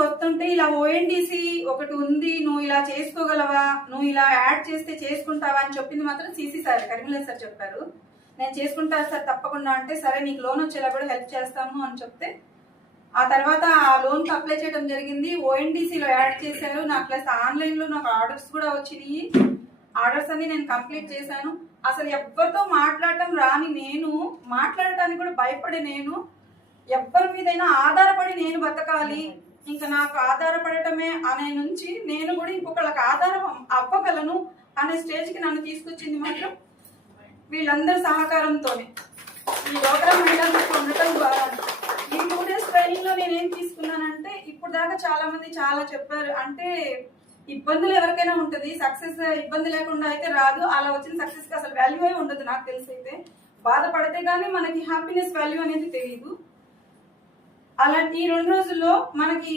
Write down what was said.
వస్తుంటే ఇలా ఓఎన్డీసీ ఒకటి ఉంది, నువ్వు ఇలా చేసుకోగలవా, నువ్వు ఇలా యాడ్ చేస్తే చేసుకుంటావా అని చెప్పింది మాత్రం సిసి సార్, కరీముల్లా సార్ చెప్పారు. నేను చేసుకుంటా సార్ తప్పకుండా అంటే, సరే నీకు లోన్ వచ్చేలా కూడా హెల్ప్ చేస్తాము అని చెప్తే ఆ తర్వాత ఆ లోన్ కి అప్లై చేయడం జరిగింది. ఓఎన్డీసీలో యాడ్ చేశారు. నాకు ప్లస్ ఆన్లైన్ లో నాకు ఆర్డర్స్ కూడా వచ్చినాయి. ఆర్డర్స్ అన్ని నేను కంప్లీట్ చేశాను. అసలు ఎవరితో మాట్లాడటం రాని నేను, మాట్లాడటానికి కూడా భయపడే నేను, ఎవరి మీదైనా ఆధారపడి నేను బతకాలి, ఇంకా నాకు ఆధారపడటమే అనే నుంచి నేను కూడా ఇంకొకళ్ళకి ఆధారం అవ్వగలను అనే స్టేజ్కి నన్ను తీసుకొచ్చింది మాత్రం వీళ్ళందరి సహకారంతోనే, ఈ డ్వాక్రా మహిళలతో ఉండటం ద్వారా. ఈ 2 days ట్రైనింగ్ లో నేను ఏం తీసుకున్నానంటే, ఇప్పుడు దాకా చాలా మంది చాలా చెప్పారు, అంటే ఇబ్బందులు ఎవరికైనా ఉంటది, సక్సెస్ ఇబ్బంది లేకుండా అయితే రాదు, అలా వచ్చిన సక్సెస్ కి అసలు వాల్యూ ఉండదు. నాకు తెలిసి అయితే బాధపడితే గానీ మనకి హ్యాపీనెస్ వాల్యూ అనేది తెలియదు. అలా ఈ 2 రోజుల్లో మనకి